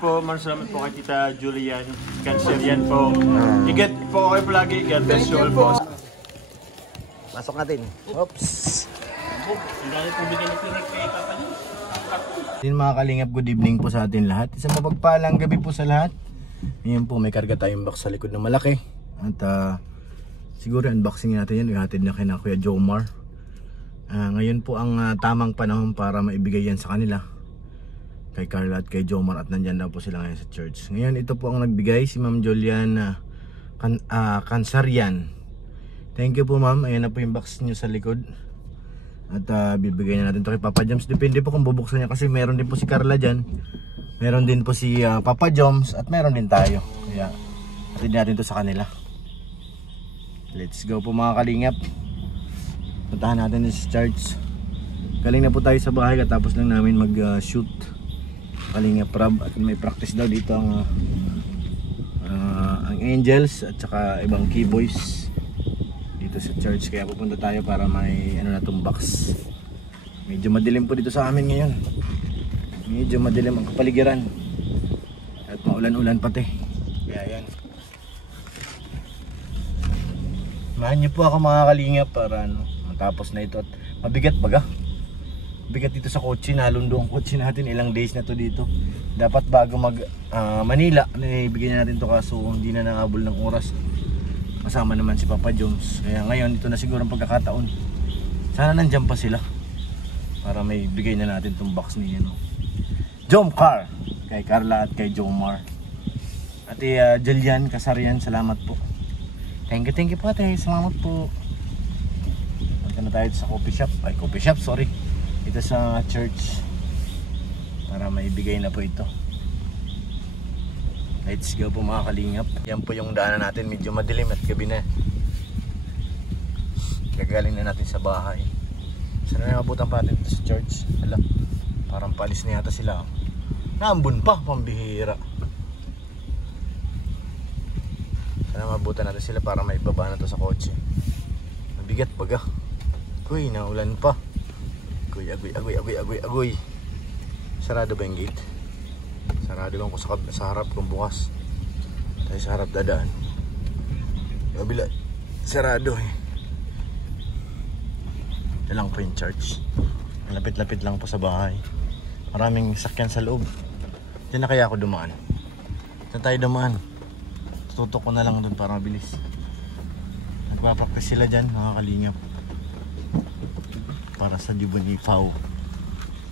po. Maraming salamat po kay Tita Julian. Cancer yan po. Ingat po kayo palagi. God bless you all po. Pasok natin. Oops. Ang dami po bigyan ng pinag kay Papa niyo. Din mga kalingap, good evening po sa atin lahat. Isang mapagpalang gabi po sa lahat. Ngayon po may karga tayong box sa likod na malaki. At siguro unboxing natin yan. Ihatid na kay na Kuya Jomar. Ngayon po ang tamang panahon para maibigay yan sa kanila. Kay Carla at kay Jomar, at nandyan daw po sila ngayon sa church. Ngayon ito po ang nagbigay, si Ma'am Julian Cansarian. Thank you po ma'am. Ayan na po yung box nyo sa likod. At bibigay na natin ito kay Papa Joms. Depende po kung bubuksan niya kasi meron din po si Carla dyan. Meron din po si Papa Joms. At meron din tayo. Kaya atid natin ito sa kanila. Let's go po mga kalingap. Puntahan natin sa church. Galing na po tayo sa bahay katapos lang namin mag-shoot. Kalingap Rab. At may practice daw dito ang Angels at saka ibang keyboys dito sa church, kaya pupunta tayo para may ano na itong box. Medyo madilim po dito sa amin ngayon. Medyo madilim ang kapaligiran at maulan-ulan pati. Kaya yan, samahan niyo po ako mga kalingap para matapos na ito. At mabigat baga, bigat dito sa kotse. Nalundo ang kotse natin, ilang days na to dito. Dapat bago mag Manila ibigyan natin to, kaso hindi na nangabol ng oras. Kasama naman si Papa Joms. Kaya ngayon ito na siguro ang pagkakataon. Sana nandiyan pa sila para may bigay na natin itong box ni Jomcar, kay Carla at kay Jomar. Ate Julian Casarian, salamat po. Thank you po ate. Salamat po. Punta na tayo sa coffee shop, sorry. Ito sa church para may bigay na po ito. Let's go po mga kalingap. Yan po yung daanan natin, medyo madilim at gabi na. Gagaling na natin sa bahay. Sana na mabutan pa natin sa church. Hala, parang palis na yata sila. Naambun pa, pambihira. Sana mabutan natin sila para maibaba na to sa kotse. Mabigat baga. Uy, naulan pa. Agoy. Sarado ba yung gate? Sarado lang ko sa harap kung bukas. Tayo sa harap dadaan. Yung kabila, sarado eh. Ito lang po yung church. Lapit-lapit lang po sa bahay. Maraming sakyan sa loob. Diyan na kaya ako dumaan. Diyan tayo dumaan. Tututok ko na lang doon para mabilis. Nagpa-practice sila dyan mga kalingap. Para sa Dibonifaw.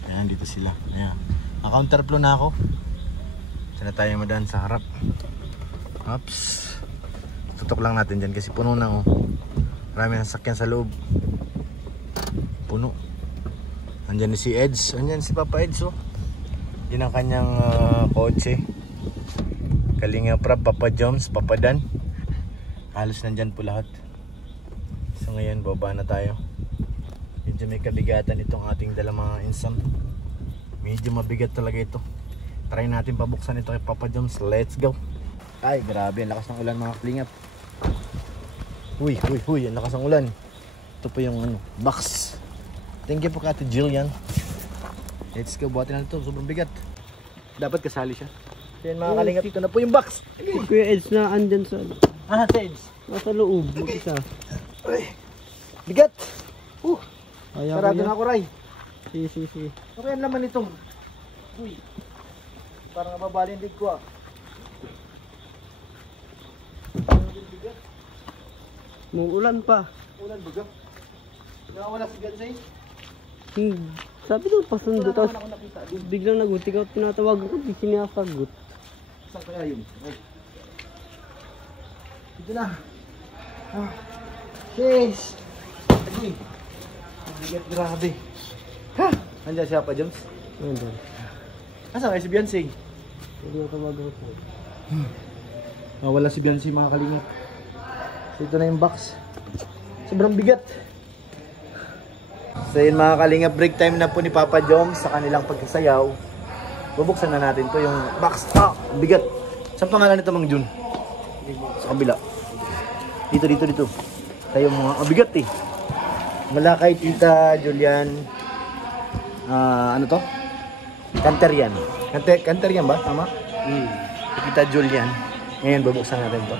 Ayan, dito sila. Ayan. Naka-counterflow na ako. Sana tayo madaan sa harap. Oops. Tutok lang natin dyan kasi puno na oh. Marami ng sakyan sa loob. Puno. Andyan si Eds. Andyan si Papa Eds oh. Yun ang kanyang kotse. Kalinga Prab, Papa Joms, Papa Dan. Halos nandyan po lahat. So ngayon baba na tayo. Medyo may kabigatan itong ating dala mga insam. Medyo mabigat talaga ito. Try natin pabuksan ito kay Papa Joms. Let's go. Ay, grabe. Ang lakas ng ulan mga kalingap. Huy. Ang lakas ng ulan. Ito po yung box. Thank you po Ate Jillian. Let's go. Buhatin natin ito. Sobrang bigat. Dapat kasali siya. Yan mga kalingap. Ito na po yung box. Kuya Eds na andyan sa... Si Eds. Nasa loob. Mag-isa. Bigat. Ayaw Sarado na ako, Ray. Si. Okay ang laman ito. Uy. Parang nababali yung lig ko ah. Muulan pa. Ulan baga. Nakawala si Gansay. Sabi doon pasundo. Tapos biglang nagutik ako. Tinatawag ako. Di sinasagot. Saan kaya yun? Right. Dito na. Yes. Uy. Bigat, grabe. Ha? Nandiyan siya pa, Jones? Nandun. Asa kayo si Beyonce? Hindi na tawag ako. Wala si Beyonce mga kalingap. So ito na yung box. Sobrang bigat. So yun mga kalingap, break time na po ni Papa Joms sa kanilang pagkasayaw. Bubuksan na natin to yung box. Bigat. Saan pangalan nito Mang Jun? Sa kabila. Dito. Tayo mga bigat eh. Mula kay Tita Julian. Ano to? Canterian. Canterian ba? Tama? Kita Julian. Ngayon, bubuksan natin to.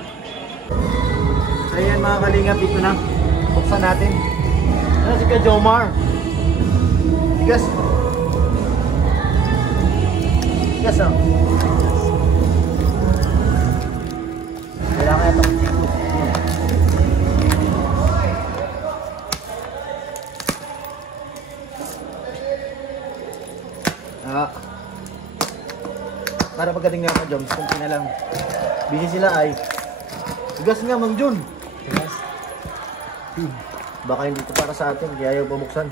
So ayan mga kalingap, dito na. Buksan natin. Ano si Kuya Jomar? Tigas. Tigas oh. Kailangan itong tipo. Para pagdating nga ka, Joms, kunti na lang. Busy sila ay. Tigas nga, Mang Jun. Tigas. Baka hindi ito para sa atin, kaya ayaw pabuksan.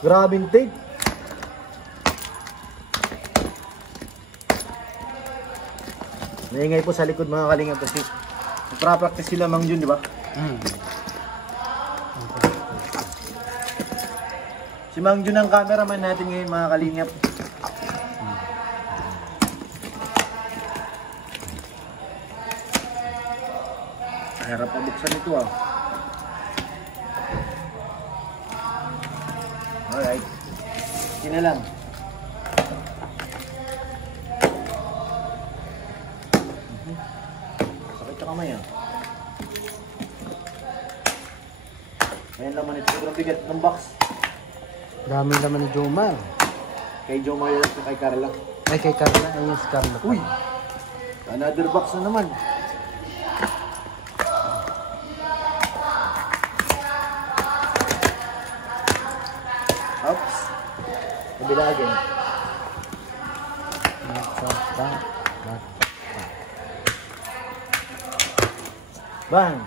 Grabing tape. Naingay po sa likod mga kalingap kasi pra-practice sila Mang Jun, di ba? Si Mang Jun ang cameraman natin ngayon mga kalingap. Harap pabuksan ito ah. Alright. Sige na lang. Sakit sa kamay ah. Ayan naman ito. Sobrang bigat ng box. Dami naman ni Jomar. Kay Jomar yan at kay Carla. Ay, kay Carla. Ay, yes, Carla. Uy! Another box na naman. Oops. Kabila again. Bang!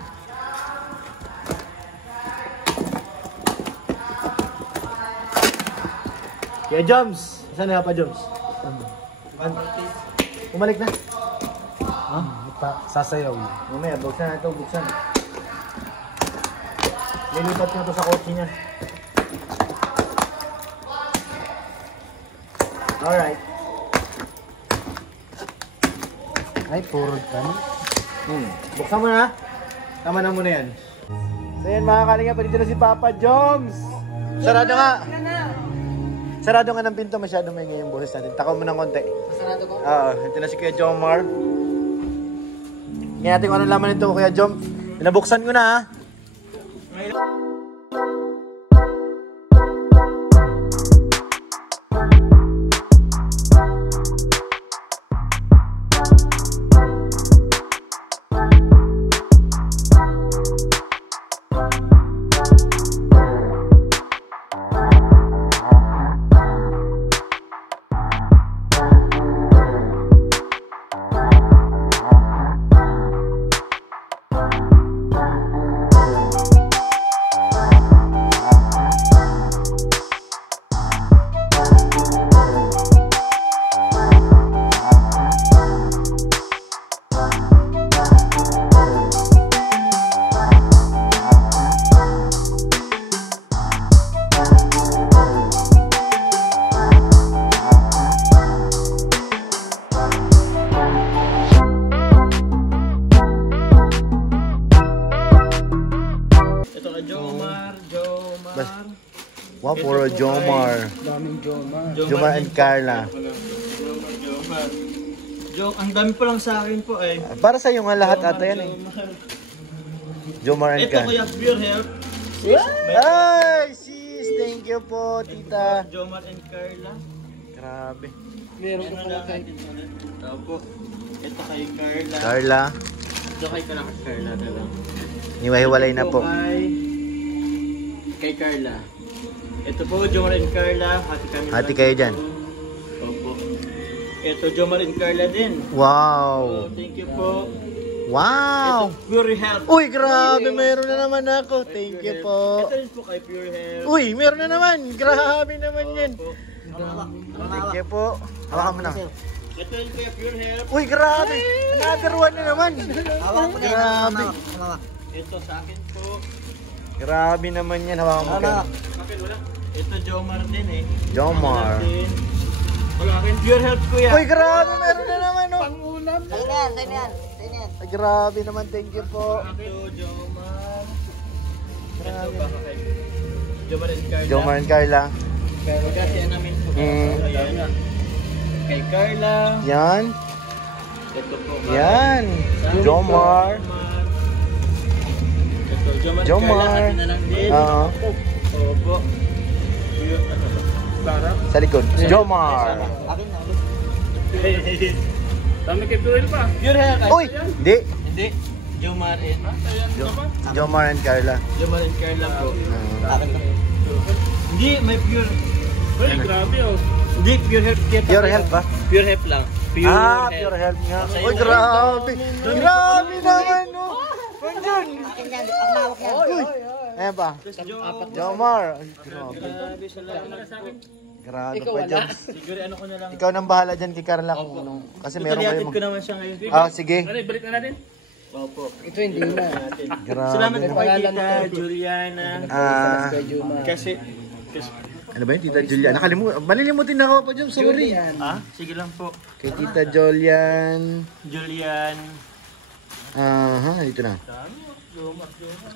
Kaya Joms! Saan na pa Joms? Umalik na. Sasayaw niya. Mamaya, buksan na ito, buksan. Lilipat nyo ito sa kotse niya. Alright. Ay, puro ano? Buksan mo na. Tama na muna yan. So yan mga kalingap, dito na si Papa Joms. Sarado nga. Sarado nga ng pinto, masyado maingay yung boses natin. Takaw mo ng konti. Sarado ko? Oo, ito na si Kuya Jomar. Ngayon natin kung anong laman nito, Kuya Jom. Pinabuksan ko na ha. Wow, puro Jomar. Daming Jomar. Jomar and Carla. Ang dami po lang sa akin po ay. Para sa iyo nga lahat ata yan eh. Jomar and Ito Carla. kuya, pure help. Ay, sis, thank you po, tita. Jomar and Carla. Grabe. Meron ka pala kay... Opo. Ito kay Carla. Carla, Ito kay Carla na lang. niwahiwalay na po. Kay Carla. Ito po, Jomar and Carla. Hati kami. Hati kayo dyan. Opo. Ito, Jomar and Carla din. Wow. Oh, thank you po. Wow. Ito, Pure Health. Uy, grabe, mayroon na naman ako. Thank you po. Ito rin po kay Pure Health. Uy, meron na naman. Grabe naman yan. Opo. Thank you po. Hawakan mo na. Ito rin kay Pure Health. Uy, grabe. Another one na naman. Grabe. Ito sa akin po. Grabe naman yan. Hawakan mo ka. Wala. Ito Jomar din eh. Jomar. Din. Wala akin. Pure health kuya. Uy, grabe, meron na naman, no? Pangulam. Sa'yo na yan, sa'yo na yan. Sa'yo na yan. Ay, grabe naman, thank you po. Ito, Jomar. Ito ba kay Jomar and Carla? Jomar and Carla. Kasi namin po. Mm. Ayan. Kay Carla. Yan. Ito po. Yan. Jomar. Ito, Jomar. Jomar. Carla, na lang din. Oo. Opo. Yun, ano ba? Sarap. Sa likod. Jomar. Akin na. Dami kay Pure pa. Pure health. Uy! Hindi. Hindi. Jomar and... Jomar and Carla. Jomar and Carla po. Akin na. Hindi, may pure. Uy, grabe oh. Hindi, pure health. Pure health ba? Pure health lang. Pure health nga. Uy, grabe. Grabe naman, no? Manjun. Akin yan. Ako nawak yan. Uy. Ayan pa. Jomar. Ay, grabe. Grabe, salamat sa akin. Grabe pa, Joms. Siguro ano ko na lang. Ikaw nang bahala dyan kay Carla kung ano. Kasi meron kayo Tutuliyatid ko naman siya ngayon. Ah, sige. Ano, balik na natin? Opo. Ito hindi na. Grabe. Salamat po naman. kay Tita Juliana. Kasi... Ano ba yun, Tita Julian? Malilimutin na ako pa, Joms. Sorry. Ah, sige lang po. Kay Tita Julian. Julian. Aha, dito na.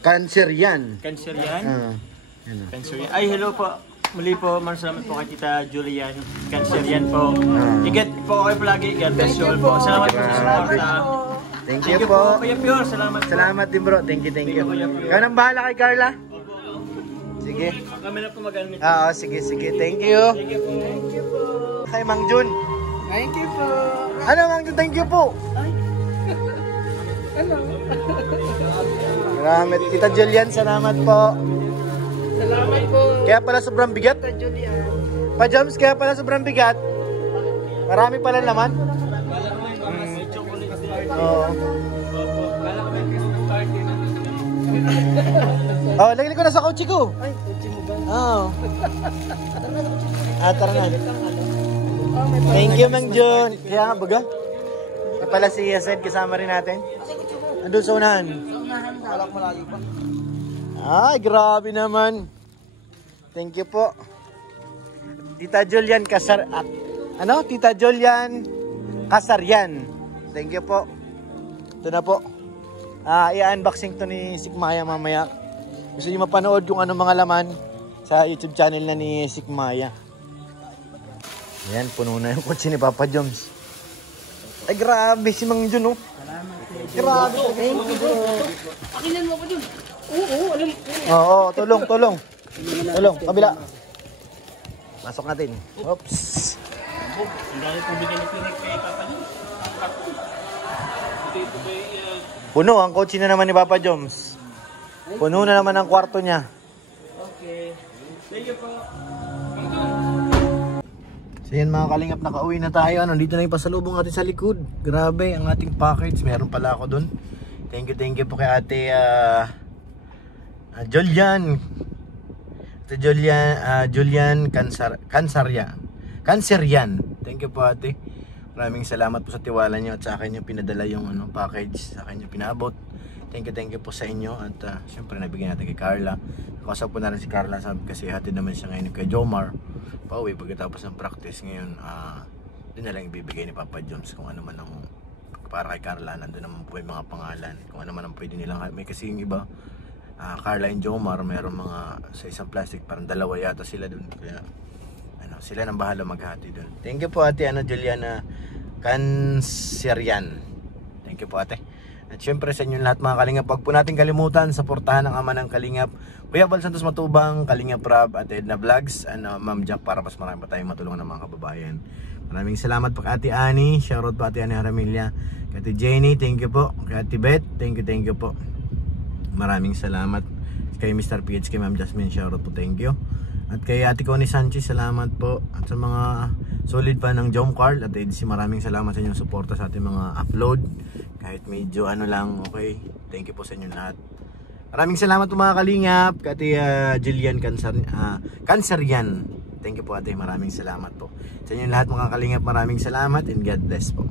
Cancer yan. Cancer yan. Yan na. Cancer yan. Ay, hello po. Muli po, salamat po kay Tita Julian. Cancer yan po. Igat po kayo palagi. God bless you all po. Salamat po sa support. Thank you po. Kuya Pure, salamat po. Salamat din, bro. Thank you. Ikaw nang bahala kay Carla. Sige. Kami na po mag-almit. Sige. Thank you. Thank you po. Kay Mang Jun. Thank you po. Ano, Mang Jun? Thank you po. Ano? Grabe. Tita Julian, salamat po. Salamat po. Kaya pala sobrang bigat. Tita Julian. Pa Joms, kaya pala sobrang bigat. Marami pala naman. Oo. Oh, lagyan ko na sa kotse ko. Ay, kutsi mo ba? Oo. Tara na. Thank you, Mang Jun. Kaya nga, baga. Kaya pala si Yased, kasama rin natin. Andun sa unahan. Wala ko malayo pa. Ay, grabe naman. Thank you po. Tita Julian Tita Julian Kasaryan. Thank you po. Ito na po. I-unboxing to ni Sikmaya mamaya. Gusto niyo mapanood kung ano mga laman sa YouTube channel na ni Sikmaya. Ayan, puno na yung kotse ni Papa Joms. Ay, grabe si Mang Jun, oh. Grabe. Pakinan mo ko dun. Oo, alam ko. Oo, tulong. Tulong, kabila. Pasok natin. Oops. Ang dami po bigyan ni Pure kay Papa Joms. Ito kay... Puno ang kotse na naman ni Papa Joms. Puno na naman ang kwarto niya. Okay. Thank you po. So yan mga kalingap, nakauwi na tayo. Dito na yung pasalubong natin sa likod. Grabe ang ating package. Meron pala ako dun. Thank you po kay ate Julian. Ate Julian Cancerian. Thank you po ate. Maraming salamat po sa tiwala niyo at sa akin yung pinadala yung package, sa akin yung pinaabot. Thank you po sa inyo at syempre nabigyan natin kay Carla. Kausap po na rin si Carla kasi hatid naman siya ngayon kay Jomar. Pauwi pagkatapos ng practice ngayon, doon na lang ibibigay ni Papa Joms kung ano man ang para kay Carla. Nandun naman po yung mga pangalan, kung ano man ang pwede nilang. May kasi yung iba, Carla and Jomar, mayroon mga sa isang plastic, parang dalawa yata sila doon. Kaya sila nang bahala maghati doon. Thank you po ate Juliana Cancerian. Thank you po ate. At syempre sa inyo lahat mga kalingap, wag po natin kalimutan suportahan ang ama ng kalingap, Kuya Bal Santos Matubang, Kalingap Rab at Edna Vlogs, and Ma'am Jack, para mas marami pa tayong matulungan ng mga kababayan. Maraming salamat po kay Ate Annie, shoutout po Ate Annie Haramilya, kay Ate Jenny, thank you po, kay Ate Beth, thank you po. Maraming salamat kay Mr. PH, kay Ma'am Jasmine, shoutout po, thank you. At kay Ate Connie Sanchez, salamat po. At sa mga solid pa ng Jom Carl at EDC, maraming salamat sa inyong suporta sa ating mga upload. Kahit medyo lang, okay. Thank you po sa inyo lahat. Maraming salamat po mga kalingap. Kay Ate Julian Cancerian. Thank you po ate, maraming salamat po. Sa inyo lahat mga kalingap, maraming salamat and God bless po.